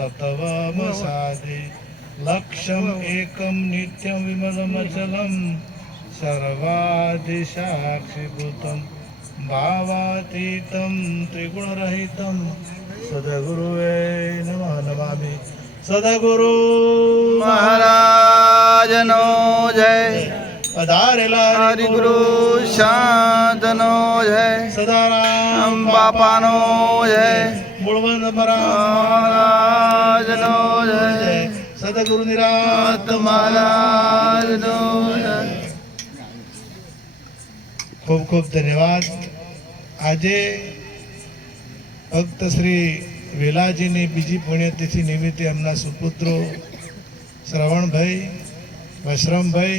तत्त्वमसादे लक्ष्यम् एकं नित्यं विमलमचलं सर्वादिसाक्षिभूतं भावातीतं त्रिगुणरहितं सद्गुरुवे नमः नमामि। सद्गुरु महाराजनो जय। पधारेला हरिगुरु शांतनो जय। सदाराम बापानो जय। મૂળવંત महाराजनो जय। સદગુરુ નિરાત महाराजनो जय। ખૂબ ખૂબ ધન્યવાદ। આજે ભક્ત શ્રી વેલાજીની બીજી પુણ્યતિથિ નિમિત્તે એમના સુપુત્રો શ્રવણભાઈ, વશરામભાઈ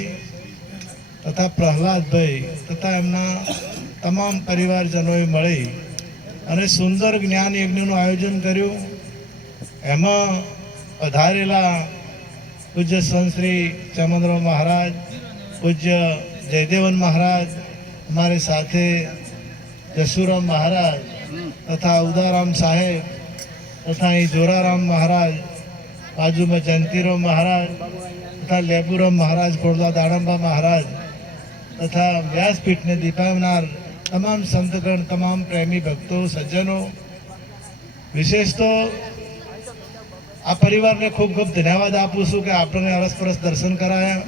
તથા પ્રહલાદભાઈ તથા એમના તમામ પરિવારજનોએ મળી અને સુંદર જ્ઞાન યજ્ઞનું આયોજન કર્યું। એમાં પધારેલા પૂજ્ય સંત શ્રી ચામુંડરાવ મહારાજ, પૂજ્ય જયદેવન મહારાજ, हमारे साथे जसूराम महाराज तथा उदाराम साहेब तथा जोराराम महाराज, बाजू में जयंतीराम महाराज तथा लेबुराम महाराज, कोरला दाड़ंबा महाराज तथा व्यासपीठ ने दीपावनार तमाम संतगण, तमाम प्रेमी भक्तों, सज्जनों, विशेष तो आ परिवार ने खूब खूब धन्यवाद आपू छूं कि आपने अरसपरस दर्शन कराया।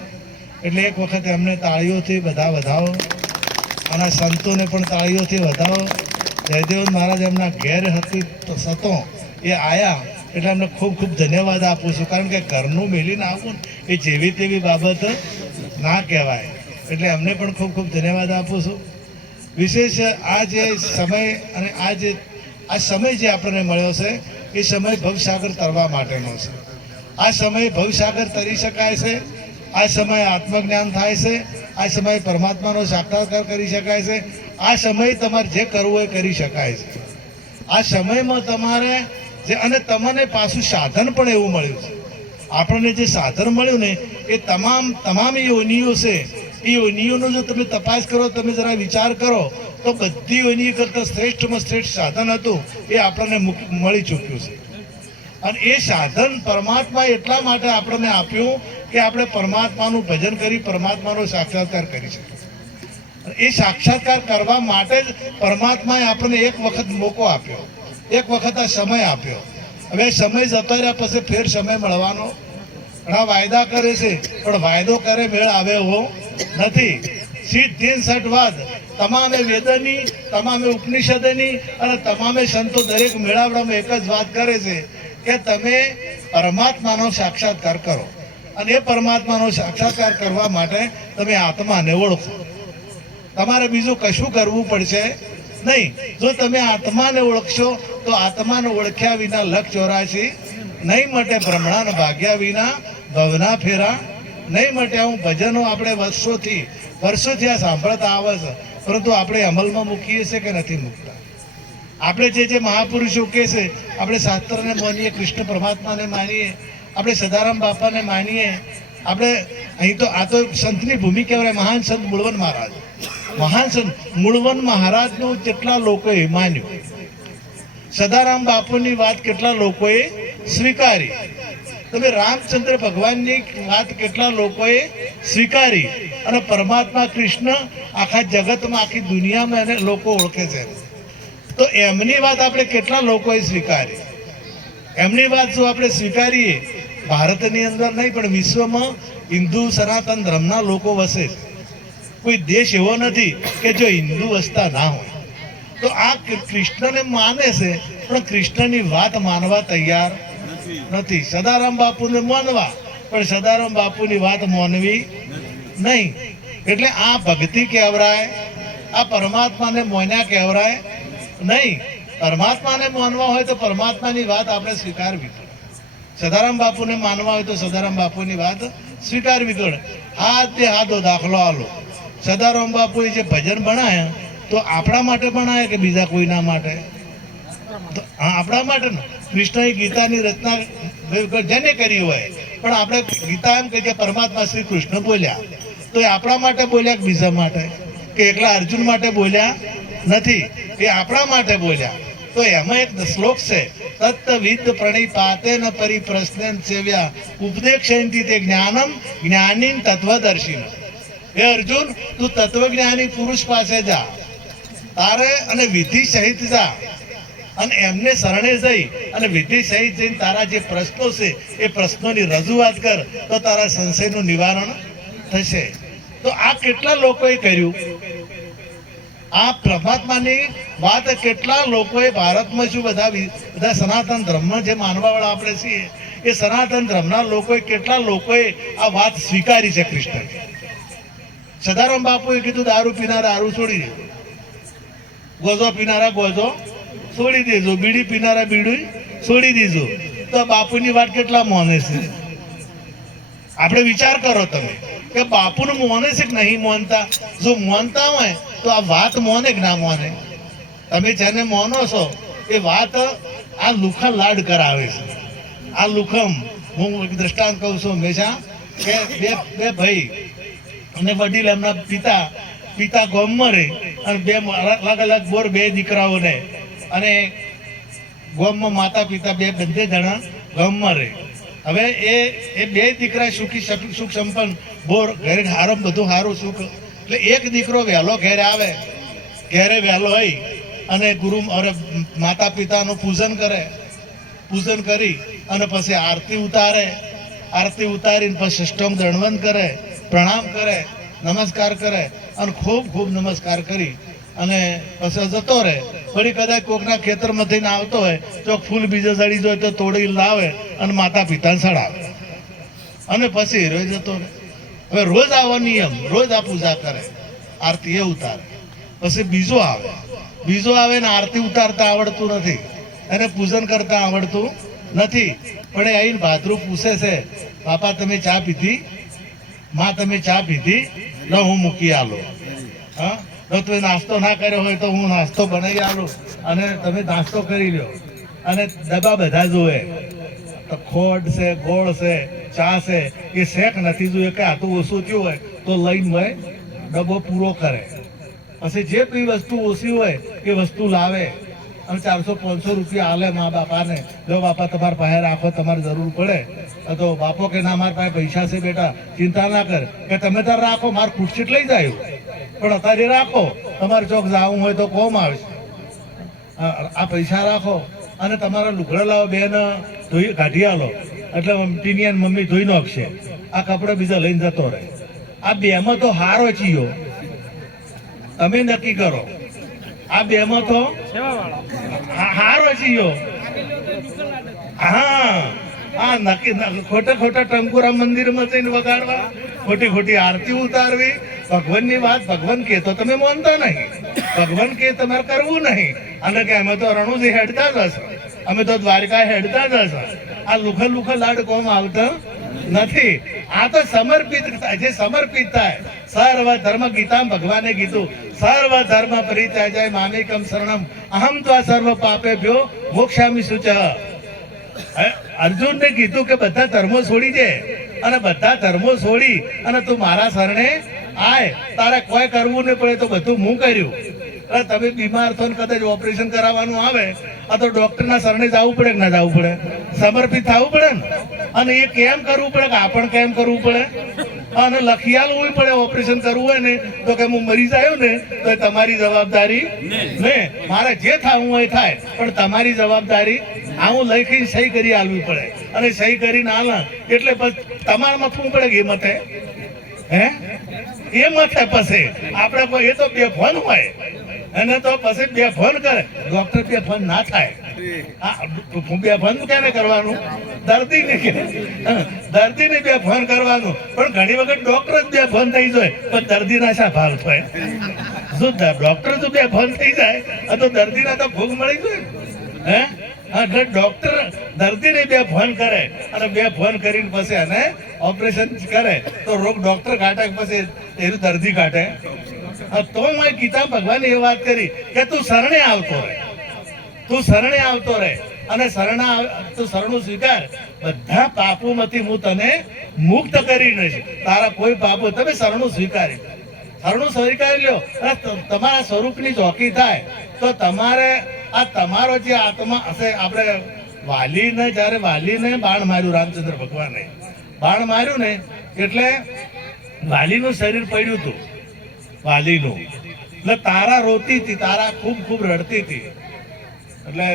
एटले एक वखत एमने ताळीओथी बधा વધાવો અને સંતોને પણ તાળીઓથી વધાવો। જયદેવન મહારાજ એમના ઘેર હતી તો સતો એ આયા એટલે એમને ખૂબ ખૂબ ધન્યવાદ આપું છું, કારણ કે ઘરનું મેલીને આવવું એ જેવી તેવી બાબત ના કહેવાય, એટલે એમને પણ ખૂબ ખૂબ ધન્યવાદ આપું છું। વિશેષ આ જે સમય અને આ સમય જે આપણને મળ્યો છે એ સમય ભવસાગર તરવા માટેનો છે। આ સમય ભવસાગર તરી શકાય છે, આ સમય આત્મજ્ઞાન થાય છે, આ સમય પરમાત્માનો સાક્ષાત્કાર કરી શકાય છે, આ સમય તમારે જે કરવું એ કરી શકાય છે। આ સમયમાં તમારે જે અને તમને પાછું સાધન પણ એવું મળ્યું છે। આપણને જે સાધન મળ્યું ને એ તમામ યોનિઓ છે, એ યોનિઓનો જો તમે તપાસ કરો, તમે જરા વિચાર કરો તો બધી યોનિઓ કરતાં શ્રેષ્ઠમાં શ્રેષ્ઠ સાધન હતું એ આપણને મળી ચૂક્યું છે। અને એ સાધન પરમાત્મા એટલા માટે આપણને આપ્યું કે આપણે પરમાત્માનું ભજન કરી પરમાત્માનો સાક્ષાત્કાર કરી શકીએ। એ સાક્ષાત્કાર કરવા માટે જ પરમાત્માએ આપણને એક વખત મોકો આપ્યો, એક વખત આ સમય આપ્યો। હવે સમય જતો રહ્યા પછી ફેર સમય મળવાનો, ઘણા વાયદા કરે છે પણ વાયદો કરે મેળ આવે એવો નથી। સીધી સટ વાત તમામે વેદની, તમામે ઉપનિષદની અને તમામે સંતો દરેક મેળાવડામાં એક જ વાત કરે છે કે તમે પરમાત્માનો સાક્ષાત્કાર કરો, અને એ પરમાત્માનો સાક્ષાત્કાર કરવા માટે તમે આત્માને ઓળખો। તમારે બીજું કશું કરવું પડશે નહીં। જો તમે આત્માને ઓળખશો તો આત્માને ઓળખ્યા વિના લખ 84 નહીં મટે, ભ્રમણા ભાગ્યા વિના ભવના ફેરા નહીં મટે। હું ભજનો આપણે વર્ષોથી આ સાંભળતા આવે છે, પરંતુ આપણે અમલમાં મૂકીએ છીએ કે નથી મૂકતા। આપણે જે મહાપુરુષો કહે છે, આપણે શાસ્ત્રને માનીએ, કૃષ્ણ પરમાત્માને માનીએ, આપણે સદારામ બાપાને માનીએ, આપણે અહીં તો આ તો સંતની ભૂમિ કહેવાય। મહાન સંત મૂળવન મહારાજ, મહાન સંત મૂળવન મહારાજનું કેટલા લોકોએ માન્યું, સદારામ બાપુની વાત કેટલા લોકોએ સ્વીકારી, તમે રામચંદ્ર ભગવાનની વાત કેટલા લોકોએ સ્વીકારી, અને પરમાત્મા કૃષ્ણ આખા જગતમાં, આખી દુનિયામાં એને લોકો ઓળખે છે, તો એમની વાત આપણે કેટલા લોકોએ સ્વીકારી। એમની વાત જો આપણે સ્વીકારીએ, ભારતની અંદર નહીં પણ વિશ્વમાં હિન્દુ સનાતન ધર્મના લોકો વસે છે। કોઈ દેશ એવો નથી કે જો હિન્દુ વસતા ના હોય। તો આ કૃષ્ણને માને છે પણ કૃષ્ણની વાત માનવા તૈયાર નથી। સદારામ બાપુને માનવા પણ સદારામ બાપુની વાત માનવી નહીં। એટલે આ ભક્તિ કહેવરાય, આ પરમાત્માને મોન્યા કહેવરાય નહીં। પરમાત્માને માનવા હોય તો પરમાત્માની વાત આપણે સ્વીકારવી પડે, સદારામ બાપુને માનવા હોય તો સદારામ બાપુની વાત સ્વીકારવી પડે। હાથો દાખલો આલો, સદારામ બાપુએ જે ભજન બનાવ્યા તો આપણા માટે બનાવ્યા કે બીજા કોઈના માટે? તો આપણા માટે ને। કૃષ્ણએ ગીતાની રચના જેને કરી હોય, પણ આપણે ગીતા એમ કે પરમાત્મા શ્રી કૃષ્ણ બોલ્યા, તો એ આપણા માટે બોલ્યા કે બીજા માટે? કે એકલા અર્જુન માટે બોલ્યા નથી, એ આપણા માટે બોલ્યા। તો એમાં એક શ્લોક છે, તત્વિદ પ્રણિપાતેન પરિપ્રશ્નેન સેવ્યા ઉપદેક્ષયંતિ તે જ્ઞાનમ જ્ઞાનીન તત્વદર્શિન. હે અર્જુન, તું તત્વજ્ઞાની પુરુષ પાસે જા, તારે અને વિધિ સહિત જા અને એમને શરણે જઈ અને વિધિ સહિત જઈને તારા જે પ્રશ્નો છે એ પ્રશ્નોની રજૂઆત કર, તો તારા સંશયનું નિવારણ થશે. તો આ કેટલા લોકોએ કર્યું? આ પરમાત્માની વાત કેટલા લોકોએ ભારતમાં શું બધા સનાતન ધર્મ જે માનવાવાળા આપણે છીએ એ સનાતન ધર્મના લોકોએ કેટલા લોકોએ આ વાત સ્વીકારી છે કૃષ્ણ. સદારામ બાપુએ કીધું દારૂ પીનારા દારૂ છોડી દેજો, ગોજો પીનારા ગોજો છોડી દેજો, બીડી પીનારા બીડી છોડી દેજો. તો બાપુની વાત કેટલા માને છે? આપણે વિચાર કરો તમે કે બાપુને મોને છે કે નહીં મોનતા. જો મોનતા હોય તો આ વાત મોને કે ના મોને? તમે જેને મોનો છો એ વાત આ લુખા લાડ કરાવે છે. આ લુખમ હું દ્રષ્ટાંત કહું છું હંમેશા કે બે ભાઈ અને વડીલ એમના પિતા ગામમાં રહે અને બે અલગ અલગ બોર બે દીકરાઓને, અને ગામમાં માતા પિતા બંને જણા ગામમાં રહે. હવે એ બે દીકરા સુખ સંપન્ન બોર ઘરે હારો બધું સારું સુખ. એટલે એક દીકરો વહેલો ઘેરે આવે, ઘેરે વહેલો હોય અને ગુરુ માતા પિતાનું પૂજન કરે, પૂજન કરી અને પછી આરતી ઉતારે, આરતી ઉતારીને પછી અષ્ટમ દંડવંત કરે, પ્રણામ કરે, નમસ્કાર કરે અને ખૂબ ખૂબ નમસ્કાર કરી અને પછી જતો રહે. ફરી કદાચ કોકના ખેતરમાં થઈને આવતો હોય તો ફૂલ બીજે ચડી જાય તો તોડી લાવે અને માતા પિતાને ચડાવે અને પછી રોજ જતો રહે. હવે રોજ આવો નિયમ, રોજ આ પૂજા કરે, આરતી એ ઉતારે. પછી બીજો આવે ને આરતી ઉતારતા આવડતું નથી, એને પૂજન કરતા આવડતું નથી, પણ એ આવીને ભાદરું પૂછે છે, બાપા તમે ચા પીધી? માં તમે ચા પીધી? લો હું મૂકી આલો. હા, તો તમે નાસ્તો ના કર્યો હોય તો હું નાસ્તો બનાવી આલું અને તમે નાસ્તો કરી લો. અને ડબ્બા બધા જોવે તો ખોડ છે, ગોળ છે, ચા છે, એ શેક નથી જોઈએ કે આ તો ઓછું થયું હોય તો લઈને હોય ડબ્બો પૂરો કરે. પછી જે કઈ વસ્તુ ઓછી હોય એ વસ્તુ લાવે અને 400-500 રૂપિયા આલે મા બાપાને. જો બાપા તમારા પાસે રાખો, તમારે જરૂર પડે તો બાપો કે ના મારા પાસે પૈસા છે બેટા, ચિંતા ના કર, કે તમે તાર રાખો, મારે ખુરશીટ લઈ જાય પણ અત્યારે રાખો, તમારે ચોક જવું હોય તો કોમ આવશે. આ પૈસા રાખો અને તમારા લુગડા લાવો, બેન ધોઈ કાઢી આલો એટલે ટીનિયાન મમ્મી ધોઈ નાખશે. આ કપડા બીજા લઈને જતો રહે. આ બેમાં તો હારો ચીયો તમે નક્કી કરો. આ બેમાં તો હારો ચીયો. હા, આ નક્કી ખોટા ટંકુરા મંદિરમાં જઈને વગાડવા, ખોટી આરતી ઉતારવી. ભગવાનની વાત ભગવાન કે તો તમે માનતા નહીં, ભગવાન કે તમારે કરવું નહીં. અને કે અમે તો રણુજી હેડતા જ હશે, અમે તો દ્વારકા હેડતા જ હશે. આ લુખા લાડ કોમ આવતા નથી. આ તો સમર્પિત, જે સમર્પિત થાય. સર્વ ધર્મ ગીતા ભગવાને કીધું, સર્વ ધર્મ પરિત્યાજ્ય મામેકમ શરણમ અહમ ત્વા સર્વ પાપેભ્યો મોક્ષામિ શુચઃ. અર્જુનને કીધું કે બધા ધર્મો છોડી દે અને બધા ધર્મો છોડી અને તું મારા શરણે આય. તારે કોઈ કરવું નહીં પડે તો બધું હું કર્યું. તમે બીમાર થો ને કદાચ ઓપરેશન કરાવવાનું આવે તો ડોક્ટરના શરણે જવું પડે કે ના જવું પડે? સમર્પિત થવું પડે ને. અને એ કેમ કરવું પડે કે આપણ કેમ કરવું પડે અને લખી આલવું પડે. ઓપરેશન કરવું હોય ને તો કે હું મરી જાયો ને તો એ તમારી જવાબદારી ને, મારે જે થવું હોય થાય, પણ તમારી જવાબદારી આ હું લખીને સહી કરી આલવી પડે. અને સહી કરીને આલા એટલે તમારામાં શું પડે કે એ મતે એ મતે પછી આપણે કોઈ એ તો બેફોન હોય એને તો પછી બેફોન કરે. ડોક્ટર બેફોન ના થાય. બેફોન ક્યારે કરવાનું? દર્દીને બેફોન કરવાનું. પણ ઘણી વખત ડોક્ટર જ બેફોન થઈ જાય પણ દર્દીના શા ભાવ થાય? જો ડોક્ટર જો બેફોન થઈ જાય તો દર્દીના તો ભોગ મળી જાય. ડોક્ટર દર્દીને બેફોન કરે અને બેફોન કરીને પછી એને ઓપરેશન કરે તો રોગ ડોક્ટર કાઢે પછી એનું દર્દી કાઢે. તો મેં ગીતા ભગવાને એ વાત કરી કે તું શરણે આવતો રહે, તું શરણે આવતો રહે અને તું શરણું સ્વીકાર. બધા પાપોમાંથી હું તને મુક્ત કરી નથી. તારા કોઈ પાપો તમે શરણું સ્વીકારી લ્યો. તમારા સ્વરૂપની ચોકી થાય તો તમારે આ તમારો જે આત્મા હશે, આપણે વાલીને બાણ માર્યું, રામચંદ્ર ભગવાને બાણ માર્યું ને એટલે વાલીનું શરીર પડ્યું હતું, વાલીનું. એટલે તારા રોતી હતી, તારા ખૂબ ખૂબ રડતી હતી. એટલે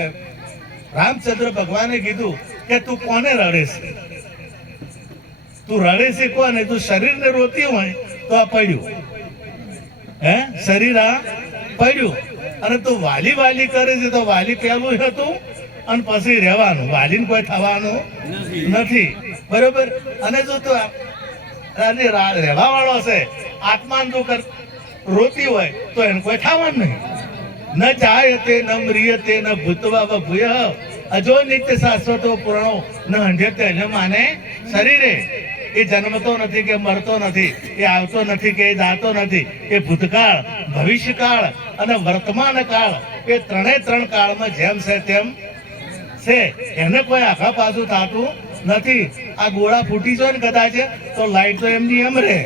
રામચંદ્ર ભગવાને કીધું કે તું કોને રડે છે? તું રડે છે કોને? તું શરીરને રોતી હોય તો આ પડ્યું, હે શરીર આ પડ્યું. અને તું વાલી વાલી કરે છે તો વાલી પેલું હતું અને પછી રહેવાનું, વાલીને કોઈ થવાનું નથી, બરોબર. અને જો તું રહેવા વાળો છે, આત્માન જો રોતી હોય તો એને કોઈ થવાનું નહીં. ન જાયતે ન મ્રિયતે ન ભૂતવા ભૂય અજો નિત્ય શાશ્વતો પુરાણો ન હંધ્યતે ન માને શરીરે. એ જન્મતો નથી કે મરતો નથી, એ આવતો નથી કે જાતો નથી. એ ભૂતકાળ, ભવિષ્યકાળ અને વર્તમાન કાળ, એ ત્રણ કાળમાં જેમ છે તેમ છે. એને કોઈ આખા પાછું થતું નથી. આ ગોળા ફૂટી જાય ને કદાચ તો લાઈટ તો એમની એમ રહે,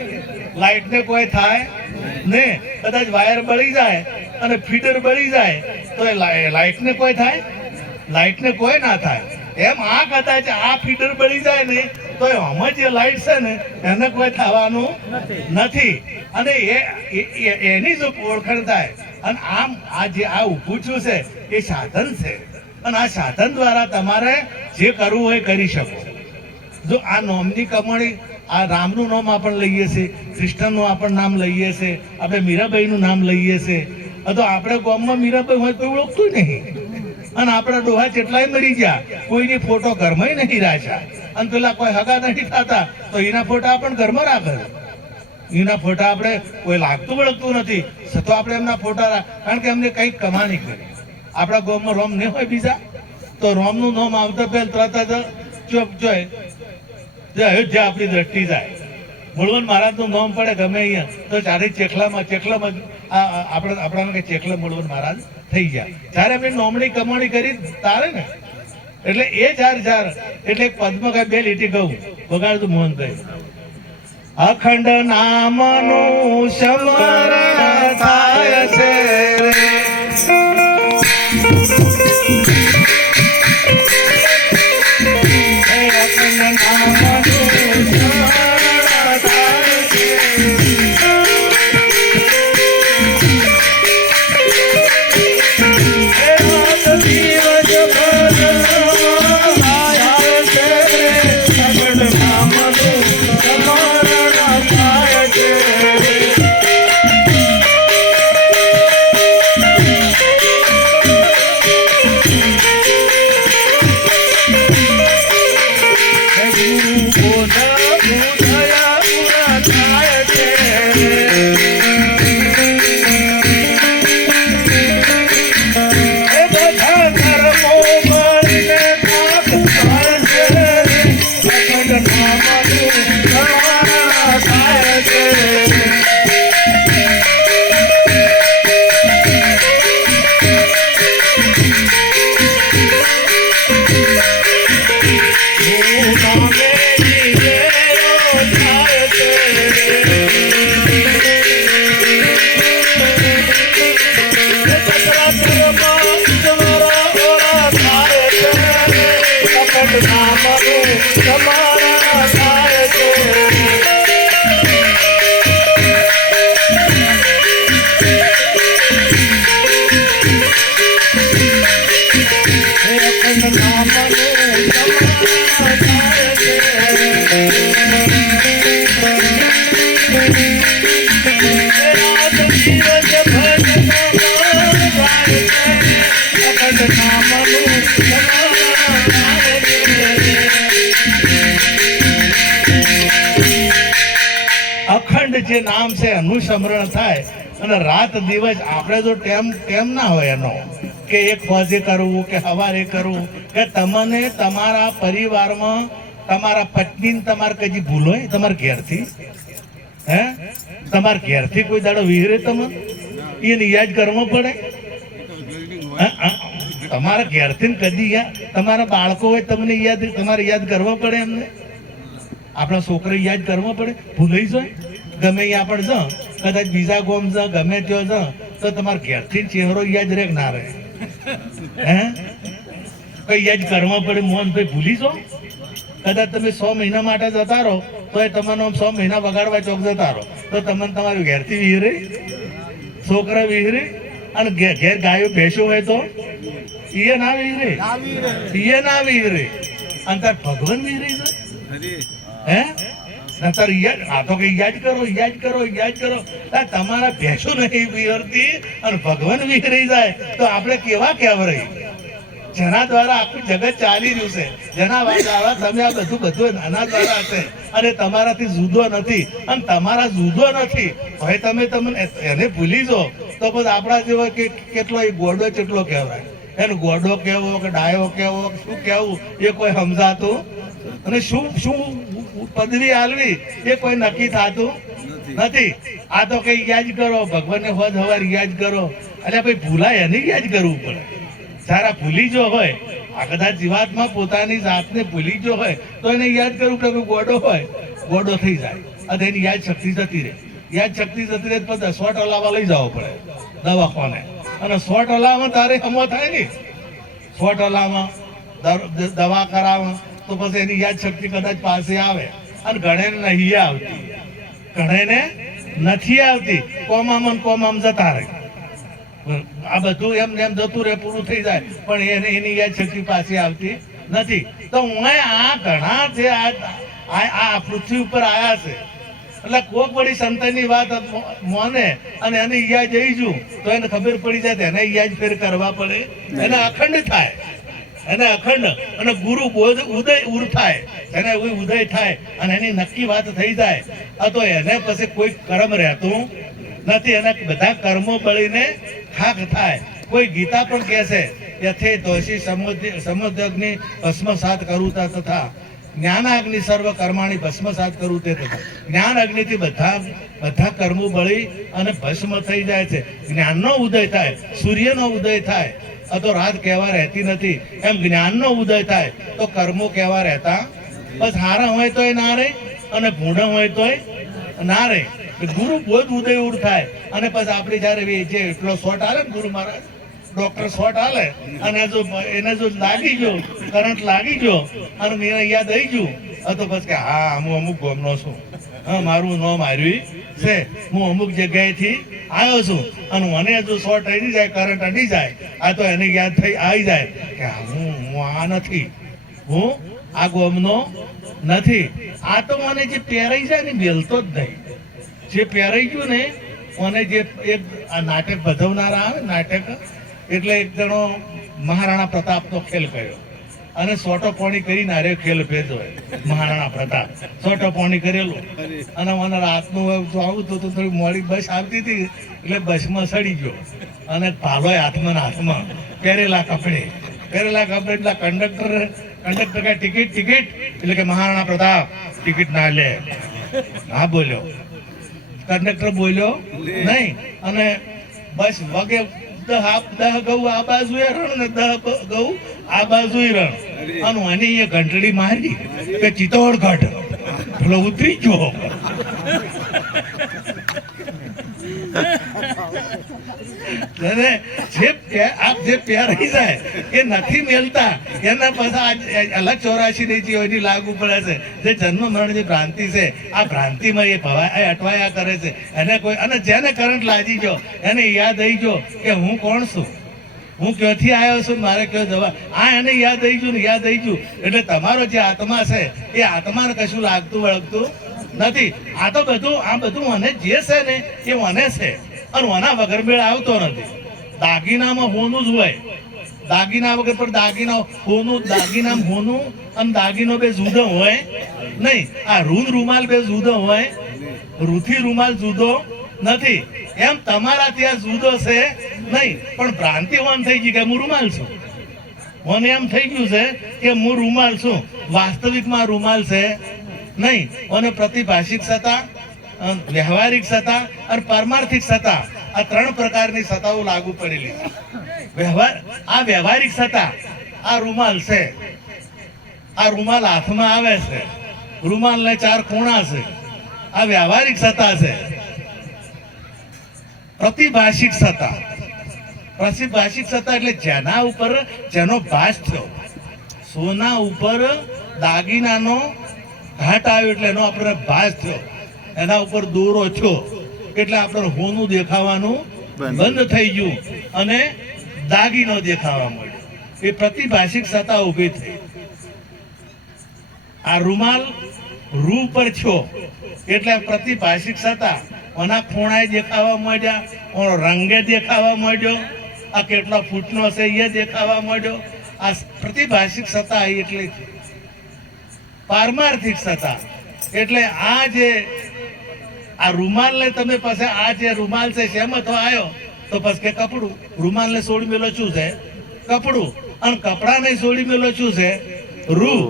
લાઈટ ને કોઈ થાય ને. કદાચ વાયર બળી જાય અને ફીડર બળી જાય તો એ લાઈટ ને કોઈ થાય? લાઈટ ને કોઈ ના થાય. એમ આ કદાચ આ ફીડર બળી જાય ને તો આમાં જે લાઈટ છે ને એને કોઈ થવાનું નથી. અને એની જો ઓળખાણ થાય. અને આમ આ જે આ ઊભું છું છે એ સાધન છે, અને આ સાધન દ્વારા તમારે જે કરવું હોય કરી શકો. જો આ નોમની કમાણી, આ રામનું નામ આપણે લઈએ છીએ, કૃષ્ણનું આપણે નામ લઈએ છીએ, આપણે મીરાબાઈનું નામ લઈએ છીએ. તો આપણે ગામમાં મીરાબાઈ હોય કોઈ ઓળખતું નહીં. અને આપણા ડોહા કેટલાય મરી ગયા, કોઈની ફોટો ઘરમાં નહીં રાખ્યા. અને પેલા કોઈ હગા નથી થતા તો એના ફોટા આપણે ઘરમાં રાખે. એના ફોટા આપણે કોઈ લાગતું વળગતું નથી તો આપણે એમના ફોટા, કારણ કે એમને કંઈક કમાણી કરી. આપણા ગામમાં રોમ નહીં હોય બીજા, તો રોમનું નામ આવતા પહેલા તરત જ ચોક જોય જે અયોધ્યા આપણી દ્રષ્ટિ જાય. મૂળવન મહારાજનું નામ પડે ગમે અહીંયા તો ચારે ચેખલામાં આપણા કે ચેખલા મૂળવન મહારાજ થઈ ગયા. જયારે અમે નોમણી કમાણી કરી તારે ને એટલે એ ચાર એટલે પદ્મ બે લીટી કહું વગાડતું મોહનભાઈ. અખંડ નામનું સ્મરણ થાય છે અખંડ જે નામ છે એનું સ્મરણ થાય. અને રાત દિવસ આપણે જો ટેમ ના હોય એનો કે એક ફોજે કરવું કે સવારે કરવું કે તમને તમારા પરિવારમાં તમારા પત્ની તમારે કઈ ભૂલ હોય તમારા ઘેરથી, હે તમારા ઘેરથી કોઈ દાડો વિહરે તમે એને યાદ કરવો પડે. તમારા ઘેરથી કદી તમારા બાળકો હોય તમને તમારે યાદ કરવા પડે. એમને આપણા છોકરા યાદ કરવા પડે. ભૂલાઈ જાય ગમે અહીંયા પણ જ કદાચ બીજા ગોમ જ ગમે ત્યાં જ તો તમારા ઘેરથી ચહેરો યાદ રહે ના રહે? હે કઈ યાદ કરવા પડે મોહનભાઈ ભૂલી જો કદાચ તમે 100 મહિના માટે જતા રહો તો એ તમને 100 મહિના બગાડવા ચોક જતા રહો તો તમને તમારું ઘેરથી વિહરે છોકરા વિહરે અને ઘેર ગાયો ભેંસો હોય તો એ ના વિહરે અને તાર ભગવાન વિહરે હે નતર આ તો કઈ યાદ કરો તમારા ભેંસો નહીં વિહરતી અને ભગવાન વિહરી જાય તો આપણે કેવા કહેવાય જેના દ્વારા આખું જગત ચાલી રહ્યું છે જેના દ્વારા તમે આ બધું આના દ્વારા હશે અને તમારાથી જુદો નથી અને તમારા જુદો નથી હવે તમે એને ભૂલી જો તો પછી આપણા જેવો કેટલો એ ગોડો કેટલો કહેવાય એને ગોડો કેવો કે ડાયો કેવો શું કેવું એ કોઈ સમજાતું અને શું પદવી આલવી એ કોઈ નક્કી થતું નથી આ તો કઈ યાદ કરો ભગવાનને હોજ હવાર યાદ કરો એટલે ભાઈ ભૂલાય એને યાદ કરવું પડે સારા ભૂલી જો હોય આ કદાચ જીવાતમાં પોતાની જાતને ભૂલી જો હોય તો એને યાદ કરવું કે ગોડો હોય ગોડો થઈ જાય અને એની યાદ શક્તિ જતી રહે પછી 100 ટોલાવા લઈ જવો પડે દવાખાને અને 100 ટોલામાં તારે હમો થાય ને 100 ટોલામાં દવા કરાવવા તો પછી એની યાદ શક્તિ કદાચ પાસે આવે અને ઘણેને નહીં આવતી ઘણેને નથી આવતી કોમામ જતા રહે આ બધું એમ જતું રહે પૂરું થઈ જાય પણ એની યાદ શક્તિ પાછી આવતી નથી તો હું આ ઘણા છે આ પૃથ્વી ઉપર આયા છે એટલે કોક વળી સંતની વાત મોને અને એને યાદ જઈશું તો એને ખબર પડી જાય એને યાદ ફેર કરવા પડે એને અખંડ થાય એને અખંડ અને ગુરુ ઉદય ઉર થાય એને ઉદય થાય અને એની નક્કી વાત થઈ જાય તો એને પછી કોઈ કર્મ રહેતું નથી એને બધા કર્મો બળીને ખાક થાય કોઈ ગીતા પણ કહે છે યથે દોષી સમુદ્રગ્નિ ભસ્મસાત કરુતા તથા જ્ઞાનાગ્નિ સર્વ કર્માણી ભસ્મસાત કરું તે તથા જ્ઞાન અગ્નિથી બધા કર્મો બળી અને ભસ્મ થઈ જાય છે જ્ઞાનનો ઉદય થાય સૂર્યનો ઉદય થાય તો રાત કહેવા રહેતી નથી એમ જ્ઞાનનો ઉદય થાય તો કર્મો કહેવા રહેતા બસ હારા હોય તોય ના રહે અને ભૂંડા હોય તોય ના રહે ગુરુ બોધ ઉદય ઉર થાય અને પછી આપણે જયારે જે એટલો શોટ આલે ને ગુરુ મહારાજ ડોક્ટર શોટ આલે અને એને જો લાગી ગયો કરંટ લાગી ગયો અને મને યાદ આવી ગયું તો પછી કે હા હું અમુક ગામનો છું હા મારું નામ આવ્યું છે હું અમુક જગ્યાએથી આવ્યો છું અને મને જો શોર્ટ અડી જાય કરંટ અડી જાય આ તો એને યાદ થઈ આવી જાય કે હું આ નથી હું આ ગામનો નથી આ તો મને જે પહેરાઈ જાય ને બેલતો જ નહીં જે પહેરાઈ ગયું ને મને જે એક આ નાટક ભજવનારા આવે નાટક એટલે એક જણો મહારાણા પ્રતાપનો ખેલ કર્યો અને સોટો પોણી કરી નાર્યો ખેલ ભેજો મહારાણા પ્રતાપ સોટો પોણી કરેલું અને મને રાતનું આવું તો થોડી મોડી બસ આવતી હતી એટલે બસમાં સડી ગયો અને ભાલો હાથમાં પહેરેલા કપડે એટલે કંડક્ટર કે ટિકિટ એટલે કે મહારાણા પ્રતાપ ટિકિટ ના લે હા બોલ્યો કંડક્ટર બોલ્યો નહીં અને બસ વગે 10 ઘઉં આ બાજુ રણ ને 10 ઘઉં આ બાજુ રણ અને એની એ ઘંટડી મારી કે ચિત્તોડગઢ પેલો ઉતરી ગયો જે પહેરાઈ જાય એ નથી મેલતા એના પછી અલગ 84 ની લાગુ પડે છે જે જન્મ મરણ જે ભ્રાંતિ છે આ ભ્રાંતિમાં એ અટવાયા કરે છે એને કોઈ અને જેને કરંટ લાગી ગયો એને યાદ આવી ગયો કે હું કોણ છું હું ક્યાંથી આવ્યો છું મારે કયો જવા આ એને યાદ આવી ગયું એટલે તમારો જે આત્મા છે એ આત્માને કશું લાગતું વળગતું નથી આ બધું મને જે છે ને એ મને છે અને આના વગર મેળ આવતો નથી દાગીનામાં હોનું જ હોય દાગીના વગર પણ દાગીના હોનું અને દાગીનો બે જુદો હોય નહીં આ રૂમાલ બે જુદો હોય રૂથી રૂમાલ જુદો નથી એમ તમારા ત્યાં જુદો છે નહીં પણ ભ્રાંતિ ઓન થઈ ગઈ કે હું રૂમાલ છું મને એમ થઈ ગયું છે કે હું રૂમાલ છું વાસ્તવિકમાં રૂમાલ છે નહીં અને પ્રતિભાષિક સત્તા વ્યવહારિક સત્તા અને પારમાર્થિક સત્તા આ 3 પ્રકારની સત્તાઓ લાગુ પડેલી આ વ્યવહારિક સત્તા આ રૂમાલ છે આ રૂમાલ હાથમાં આવે છે રૂમાલને 4 ખૂણા છે આ વ્યવહારિક સત્તા છે પ્રતિભાષિક સત્તા એટલે જેના ઉપર જેનો ભાસ થયો સોના ઉપર દાગીનાનો ઘાટ આવ્યો એટલે એનો આપણે ભાસ થયો, એના ઉપર દોરો થયો એટલે આપણે હોનું દેખાવાનું બંધ થઈ ગયું અને દાગીનો દેખાવા મળ્યો. એ પ્રતિભાષિક સત્તા ઊભી થઈ. આ રૂમાલ રૂ પર છો એટલે પ્રતિભાષિક સત્તા ઓના ખૂણાએ દેખાવા માંડ્યા, ઓનો રંગે દેખાવા માંડ્યો, આ કેટલા ફૂટનો છે એ દેખાવા માંડ્યો. આ પ્રતિભાષિક સત્તા આવી એટલે પારમાર્થિક સત્તા એટલે આ જે આ રૂમાલ ને તમે પાસે આ જે રૂમાલ છે શેમાં તો આવ્યો તો પછી કે કપડું. રૂમાલ ને છોડી મેલો શું છે? કપડું. અને કપડા ને છોડી મેલો શું છે? રૂ.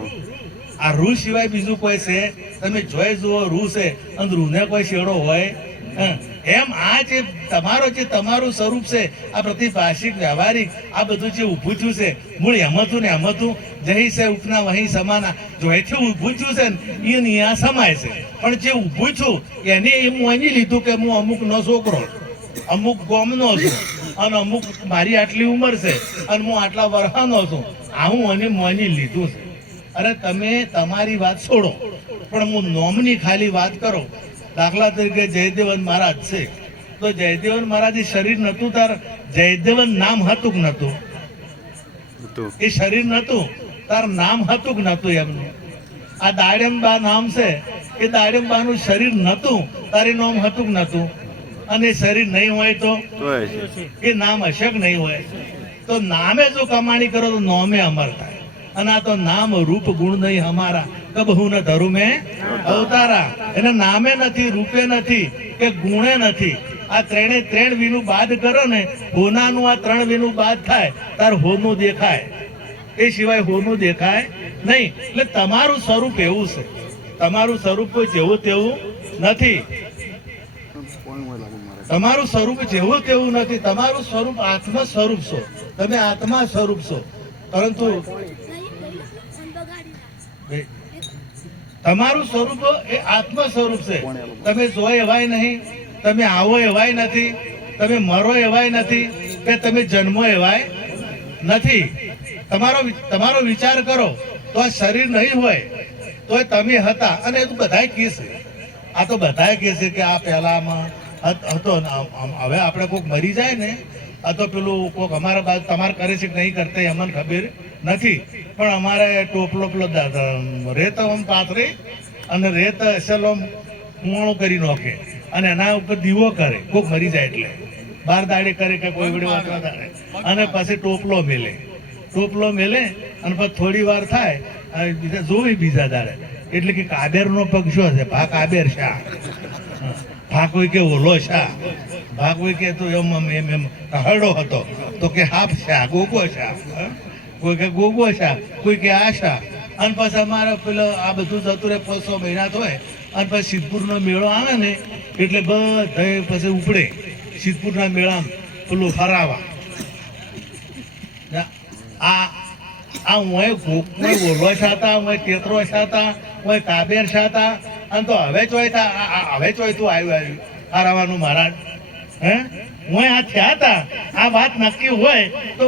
આ રૂ સિવાય બીજું કોઈ છે? તમે જોઈ જુઓ રૂ છે અને રૂને કોઈ શેડો હોય? એમ આ જે તમારું સ્વરૂપ છે આ પ્રતિભાષિક વ્યવહારિક આ બધું જે ઊભું થયું છે મૂળ એમતું ને એમતું જહી છે ઉપના વહી સમાના જોઈથી ઊભું થયું છે ને એ અહીંયા સમાય છે. પણ જે ઊભું છું એને હું માની લીધું કે હું અમુકનો છોકરો, અમુક ગામનો છું અને અમુક મારી આટલી ઉંમર છે અને હું આટલા વર્ષનો છું, આવું અને માની લીધું છે. અરે તમે તમારી વાત છોડો પણ હું નોમની ખાલી વાત કરો. દાખલા તરીકે જયદેવન મહારાજ છે તો જયદેવન મહારાજ શરીર નતું તાર જયદેવન નામ હતું કે નતું? એ શરીર નતું તાર નામ હતું કે નતું એમનું? આ દાડમબા નામ છે એ દાડમબાનું શરીર નતું તારે નામ હતું કે નતું? અને શરીર નહીં હોય તો એ નામ હશે કે નહીં હોય? તો નામે જો કમાણી કરો તો નોમે અમર થાય. અને આ તો નામ રૂપ ગુણ નહીં અમારા કબહુ ન ધરું મેં અવતારા. એના નામે નથી, રૂપે નથી કે ગુણે નથી. આ ત્રણે ત્રણ વિનું બાદ કરો ને હોનાનું આ ત્રણ વિનું બાદ થાય તાર હોનું દેખાય, એ સિવાય હોનું દેખાય નહીં. એટલે તમારું સ્વરૂપ એવું છે, તમારું સ્વરૂપ કોઈ જેવું તેવું નથી. તમારું સ્વરૂપ જેવું તેવું નથી. તમારું સ્વરૂપ આત્મા સ્વરૂપ છો, તમે આત્મા સ્વરૂપ છો. પરંતુ તમારું સ્વરૂપ એ આત્મ સ્વરૂપ છે. તમે જો એવાય નહીં, તમે આવો એવાય નથી, તમે મરો એવાય નથી કે તમે જન્મો એવાય નથી. તમારો વિચાર કરો તો આ શરીર નહીં હોય તો તમે હતા. અને એ તો બધાય કહે છે, આ તો બધાય કહે છે કે આ પહેલામાં હતો. હવે આપણે કોઈક મરી જાય ને આ તો પેલું કોઈક અમારા બાજુ તમારે કરે છે કે નહીં કરતા અમને ખબર નથી. પણ અમારે ટોપલો પેલો રેત આમ પાથરી અને રેત અસલ આમ કુવાણું કરી નાખે અને એના ઉપર દીવો કરે કોઈક મરી જાય એટલે 12 દાડે કરે કે કોઈ વડે 18 દાડે અને પછી ટોપલો મેલે અને પછી થોડી વાર થાય જોવી બીજા દાડે એટલે કે કાબેર નો પગ શું છે? ભા કાબેર શાહ, ભા કોઈ કે ઓલો શાહ, ભા કોઈ કે તો એમ હરડો હતો તો કે હાફ શાહ, ગોગો શાહ, કોઈ કે ગોગો શાહ, કોઈ કે આ શાહ. અને પછી અમારે પેલો આ બધું જતું રહે 500 મહિના થાય અને પછી સિદ્ધપુરનો મેળો આવે ને એટલે બધા પછી ઉપડે સિદ્ધપુરના મેળામાં પેલું ફરાવા. આ હું ઓલો છાતા, હું તેતરો છાતા, હું કાબેર છાતા. અને તો હવે ચોયતા હવે ચોયતું આવ્યું ફરાવાનું મહારાજ. હે હું આ થયા હતા. આ વાત નક્કી હોય તો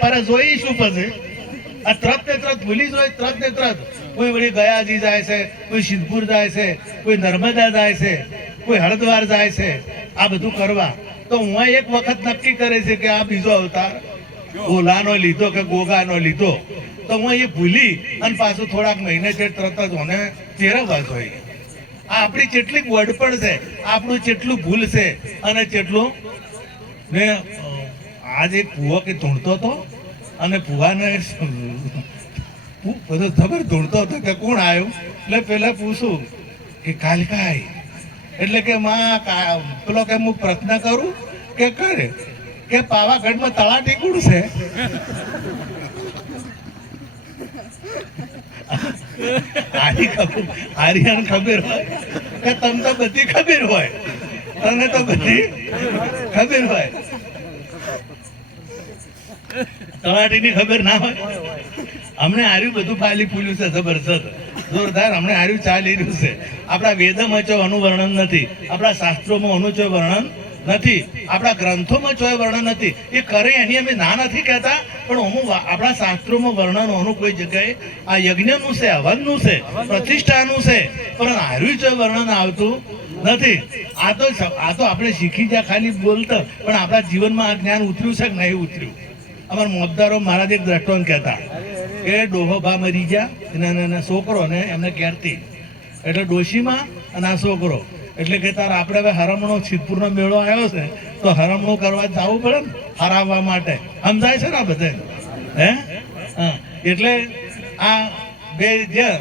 પર જોઈશું પછી આ તરત ને તરત ભૂલી જોઈ તરત ને તરત. કોઈ વળી ગયાજી જાય છે, કોઈ સિદ્ધપુર જાય છે, કોઈ નર્મદા જાય છે, કોઈ હરિદ્વાર જાય છે આ બધું કરવા. તો હું એક વખત નક્કી કરે છે કે આ બીજો અવતાર ઓલાનો લીધો કે ગોગાનો લીધો તો હું એ ભૂલી અને પાછું થોડાક મહિને છે તરત જ મને ચેરવવા જોઈએ. આ આપણી કેટલીક વડપણ છે, આપણું કેટલું ભૂલ છે અને કેટલું ને. આજ એક ભૂવો કે ધૂણતો હતો અને ભૂવાને બધો ખબર ધૂણતો હતો કે કોણ આવ્યું એટલે પેલા પૂછું કે કાલકાઈ એટલે કે માં પેલો કે હું પ્રશ્ન કરું કે કરે કે પાવાગઢમાં તળાટી કોણ છે? આર્યન ખબર હોય કે તમને તો બધી ખબર હોય, તને તો બધી ખબર હોય, તળાટીની ખબર ના હોય. અમને હાર્યું બધું ફાલી ફૂલ્યું છે જબરજસ્ત જોરદાર. અમને હાર્યું ચાલી રહ્યું છે. આપણા વેદમાં ચો અનુવર્ણન નથી, આપણા શાસ્ત્રોમાં અનુચો વર્ણન નથી, આપણા ગ્રંથોમાં ચોય વર્ણન નથી. એ કરે એની અમે ના નથી કહેતા, પણ અમુક આપણા શાસ્ત્રોમાં વર્ણન અમુક કોઈ જગ્યાએ આ યજ્ઞનું છે, હવનનું છે, પ્રતિષ્ઠાનું છે, પણ હારું ચોય વર્ણન આવતું નથી. આ તો આપણે શીખી ગયા ખાલી બોલતા, પણ આપણા જીવનમાં આ જ્ઞાન ઉતર્યું છે કે નહીં ઉતર્યું? અમારા મોતદારો મહારાજ એક દ્રષ્ટાંત કહેતા કે ડોહો ભા મરી ગયા, નાના છોકરો ને એમને ઘેરથી, એટલે ડોશીમાં અને આ છોકરો, એટલે કે તાર આપણે હવે હરમણો સિદ્ધપુરનો મેળો આવ્યો છે તો હરમણું કરવા જવું પડે ને હરાવવા માટે. સમજાય છે ને આ બધે? હા, એટલે આ બે જ્યાં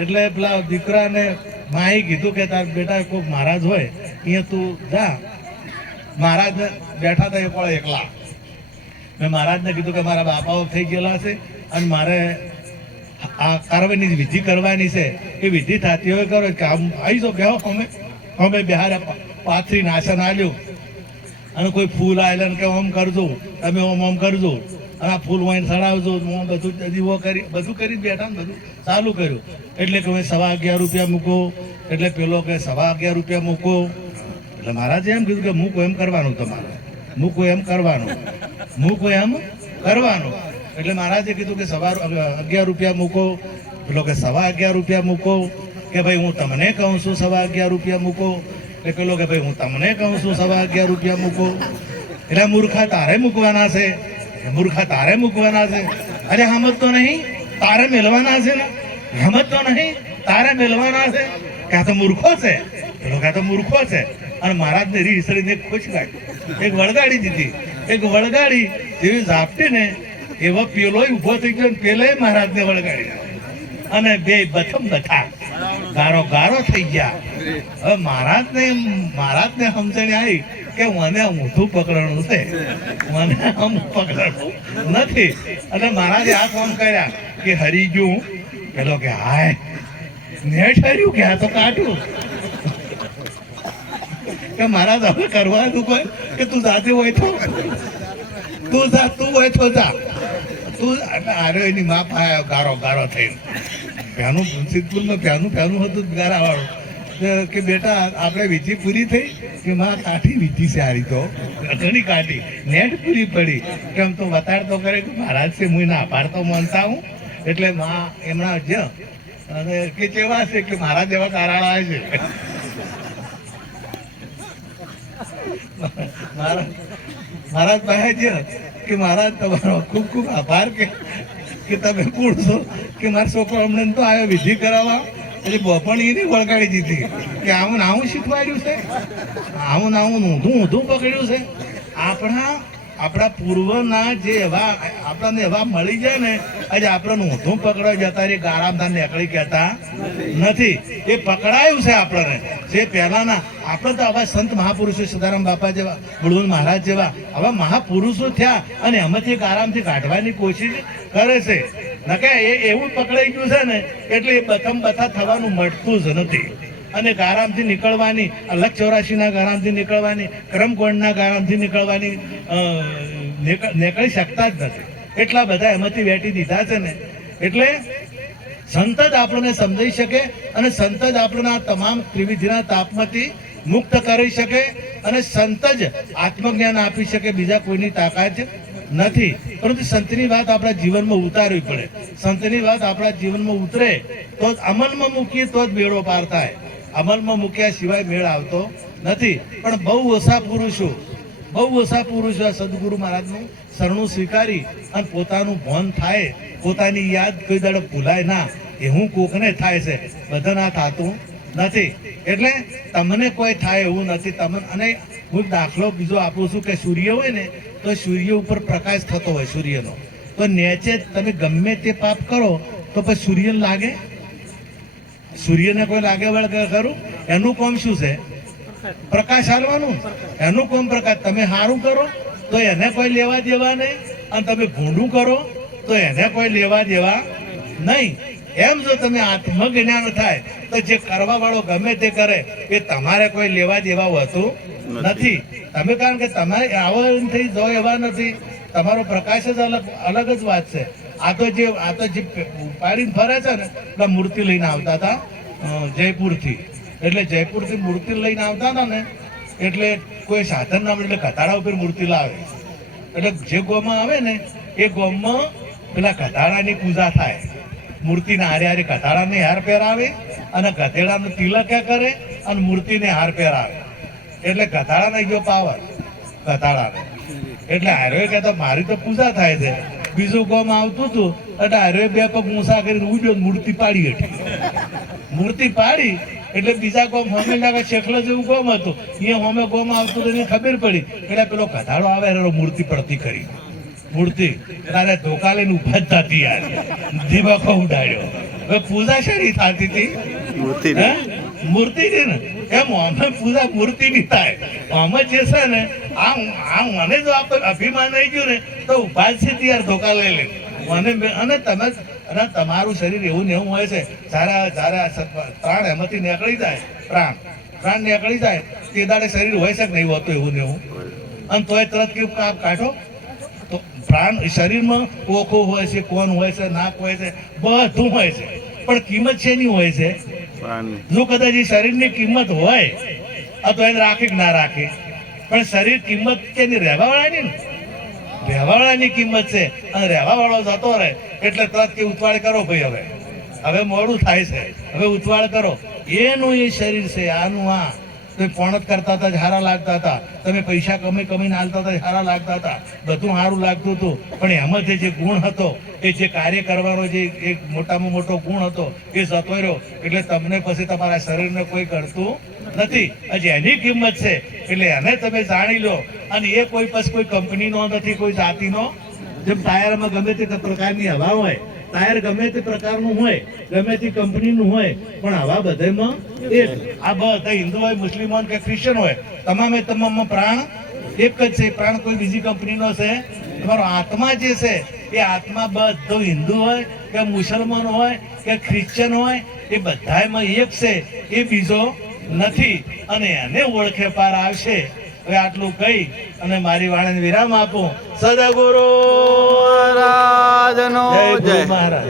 એટલે પેલા દીકરાને માએ કીધું કે તાર બેટા કોઈ મહારાજ હોય અહીંયા તું જા. મહારાજ બેઠા હતા એ પણ એકલા. મેં મહારાજને કીધું કે મારા બાપાઓ થઈ ગયેલા છે અને મારે આ કરવાની વિધિ કરવાની છે, એ વિધિ થતી હોય કરો કે આમ આવી જાઓ બેહો. અમે બિહારે પાથરી નાશન આલ્યું અને કોઈ ફૂલ આવેલા ને કે ઓમ કરજો, તમે ઓમ કરજો અને આ ફૂલ વાઈને ચડાવજો, બધું દીવો કરી બધું કરી બેઠા ને બધું ચાલુ કર્યું. એટલે કે 11.25 રૂપિયા મૂકો, એટલે પેલો કે 11.25 રૂપિયા મૂકો. એટલે મહારાજે એમ કીધું કે મૂકો એમ કરવાનું, તમારે મૂકો એમ કરવાનું, મૂકો એમ કરવાનું. એટલે મહારાજે કીધું કે 11.25 રૂપિયા મૂકો. પેલો કે 11.25 રૂપિયા મૂકો. કે ભાઈ હું તમને કહું છું 11.25 રૂપિયા મૂકો. એટલે પેલો કે ભાઈ હું તમને કહું છું 11.25 રૂપિયા મૂકો. એટલે મૂર્ખા તારે મૂકવાના છે, મૂર્ખા તારે મૂકવાના છે. અરે હમત તો નહીં, તારે મેળવાના છે ને, હમત તો નહીં, તારે મેળવાના છે. ક્યાં તો મૂર્ખો છે, પેલો ક્યાં તો મૂર્ખો છે. અને મહારાજને રીસરીને ખુશ કાઢ્યું, એક વળગાડી દીધી. એક વળગાડી જેવી ઝાપટી ને એવો પેલો ઉભો થઈ ગયો, પેલે મહારાજને વળગાડી અને બે બથમ બથા ગારો થઈ ગયા. હવે મહારાજને સમજણ આવી કે મને ઊંધું પકડવાનું છે, મને આમ પકડવાનું નથી. અને મહારાજે આ કામ કર્યા કે હરી ગયું. પેલો કે હાય નેટ હર્યું કે આ તો કાઢ્યું. કે મહારાજ હવે કરવા તું કોઈ કે તું જાતે હોય તો તું જા, તું હોય તો જા તું. આરે એની માપ ગારો થઈને પ્યાનું સિદ્ધપુરમાં પ્યાનું હતું ગારા વાળું. કે બેટા આપણે વિધિ પૂરી થઈ કે માં કાઠી વિધિ છે, હારી તો ઘણી કાઠી નેટ પૂરી પડી. કેમ તો બતાડતો કરે કે મહારાજ છે, હું એના આભાર તો માનતા હું. એટલે માં એમના જ અને કે કેવા છે કે મહારાજ એવા તારાળા છે. મહારાજ પાસે છે કે મહારાજ તમારો ખૂબ ખૂબ આભાર કે તમે કોણ છો? કે મારો છોકરો હમણાં તો આવ્યો વિધિ કરાવવા, એટલે બપણ એને વળગાડી દીધી કે આવું નાવું શીખવાડ્યું છે, આવું નાવું ઊંધું પકડ્યું છે. આપણા પૂર્વના જે એવા આપણને એવા મળી જાય ને, આજે આપણને ઊંધું પકડાય જતા રે ગારામધાન નીકળી કહેતા નથી. એ પકડાયું છે આપણને. જે પહેલાના આપણે તો આવા સંત મહાપુરુષો સદારામ બાપા જેવા, બળવંત મહારાજ જેવા આવા મહાપુરુષો થયા અને એમાંથી આરામથી કાઢવાની કોશિશ કરે છે. નકે એ એવું પકડાઈ ગયું છે ને એટલે એ બથમ બથા થવાનું મળતું જ નથી. અને ગારામથી નીકળવાની, લખ 84ના ગારામથી નીકળવાની, કરમકોણના ગારામથી નીકળવાની નીકળી શકતા જ નથી. એટલા બધા એમાંથી વેટી દીધા છે ને. એટલે સંત જ આપણને સમજાઈ શકે અને સંત જ આપણને આ તમામ ત્રિવિધિના તાપમાંથી મુક્ત કરી શકે અને સંત જ આત્મજ્ઞાન આપી શકે. બીજા કોઈની તાકાત નથી. પરંતુ સંતની વાત આપણા જીવનમાં ઉતારવી પડે. સંતની વાત આપણા જીવનમાં ઉતરે તો જ અમલમાં મૂકીએ તો જ બેડો પાર થાય. અમલમાં મૂક્યા સિવાય મેળ આવતો નથી. પણ બહુ ઓછા પુરુષો સદગુરુ મહારાજનું શરણું સ્વીકારી અને પોતાનું ભાન થાય, પોતાની યાદ કોઈ દાડો ભૂલાય ના, એવું કોકને થાય છે, બધાના થતું નથી. એટલે તમને કોઈ થાય એવું નથી. તમને અને હું દાખલો બીજો આપું છું કે સૂર્ય હોય ને તો સૂર્ય ઉપર પ્રકાશ થતો હોય સૂર્યનો, તો નેચે તમે ગમે તે પાપ કરો તો પછી સૂર્યને લાગે? સૂર્યને કોઈ લાગે વળ ખરું? એનું કામ શું છે? પ્રકાશ આલવાનું. એનું કામ પ્રકાશ. તમે સારું કરો તો એને કોઈ લેવા દેવા નહીં, અને તમે ભૂંડું કરો તો એને કોઈ લેવા દેવા નહીં. એમ જો તમે આત્મજ્ઞાન થાય તો જે કરવા વાળો ગમે તે કરે એ તમારે કોઈ લેવા દેવા હોતું નથી. તમે કારણ કે તમારે આવા થઈ જો એવા નથી. તમારો પ્રકાશ જ અલગ જ વાત છે. આ તો જે પાડીને ફરે છે ને એટલે મૂર્તિ લઈને આવતા હતા જયપુરથી. એટલે જયપુરથી મૂર્તિ લઈને આવતા હતા ને એટલે કોઈ સાધન ના મળે એટલે કથાડા ઉપર મૂર્તિ લાવે. એટલે જે ગોમાં આવે ને એ ગોમાં પેલા કથાડાની પૂજા થાય. મૂર્તિના હારે હારે કથાડાને હાર પહેરાવે અને ગધેડાનું તિલક કરે અને મૂર્તિને હાર પહેરાવે. એટલે કથાડાને ગયો પાવર કથાડાને. એટલે હારે કહેતો મારી તો પૂજા થાય છે. બીજું ગોમ આવતું હતું એટલે હારે બે પગ મૂસા કરીને ઉડ્યો, મૂર્તિ પાડી હતી. મૂર્તિ પાડી એટલે બીજા ગોમ હોમે લાગે શેખલો જેવું ગોમ હતું, અહીંયા હોમે ગોમ આવતું તો એને ખબર પડી એટલે પેલો કથાડો આવે એનો મૂર્તિ પડતી કરી. મૂર્તિ તારે ધોકા લઈને ઉભા જ થતી યાર, દીવાકો ઉડાડ્યો. હવે પૂજા શેની થતી હતી? મૂર્તિ હે? મૂર્તિ છે ને એમ અમે પૂજા મૂર્તિ ની થાય. અમે જે છે ને આ મને જો આપણે અભિમાન આવી ગયું ને તો ઉભા જ છે યાર ધોકા લઈ લે મને. અને તમે અને તમારું શરીર એવું ને એવું હોય છે, સારા પ્રાણ એમાંથી નીકળી જાય, પ્રાણ નીકળી જાય તે દાડે શરીર હોય છે કે નહીં હોતું એવું ને એવું. અને તોય તરત કેવું કાપ કાઢો તો પ્રાણ શરીરમાં ઓખો હોય છે, કોન હોય છે, નાક હોય છે, બધું હોય છે. પણ કિંમત શેની હોય છે? જો કદાચ એ શરીરની કિંમત હોય તો એને રાખે કે ના રાખે, પણ શરીર કિંમત તેની રહેવા વાળાની ને રહેવા વાળાની કિંમત છે. અને રહેવા વાળો જતો રહે એટલે તરત કે ઉતવાળ કરો ભાઈ, હવે મોડું થાય છે, હવે ઉતવાળ કરો. એનું એ શરીર છે, આનું આ. તમે પોણત કરતા હતા સારા લાગતા હતા, તમે પૈસા કમીને હાલતા હતા સારા લાગતા હતા, બધું સારું લાગતું હતું. પણ એમાં જે ગુણ હતો, એ જે કાર્ય કરવાનો જે એક મોટામાં મોટો ગુણ હતો એ જતો રહ્યો. એટલે તમને પછી તમારા શરીરને કોઈ કરતું નથી. હજી એની કિંમત છે એટલે એને તમે જાણી લો. અને એ કોઈ પછી કોઈ કંપનીનો નથી, કોઈ જાતિનો. જેમ ટાયરમાં ગમે તે પ્રકારની હવા હોય, ટાયર ગમે તે પ્રકારનું હોય, ગમે તે કંપનીનું હોય, પણ હવા બધામાં એક. આ બધા હિન્દુ હોય, મુસ્લિમ હોય કે ક્રિશ્ચન હોય, તમામમાં પ્રાણ એક જ છે. પ્રાણ કોઈ બીજી કંપનીનો છે? તમારો આત્મા જે છે એ આત્મા બધો હિન્દુ હોય કે મુસલમાન હોય કે ક્રિશ્ચન હોય, એ બધામાં એક છે, એ બીજો નથી. અને એને ઓળખે પાર આવશે. હવે આટલું કહી અને મારી વાણીને વિરામ આપું. સદગુરુ મહારાજનો જય જય. ગુરુ મહારાજ.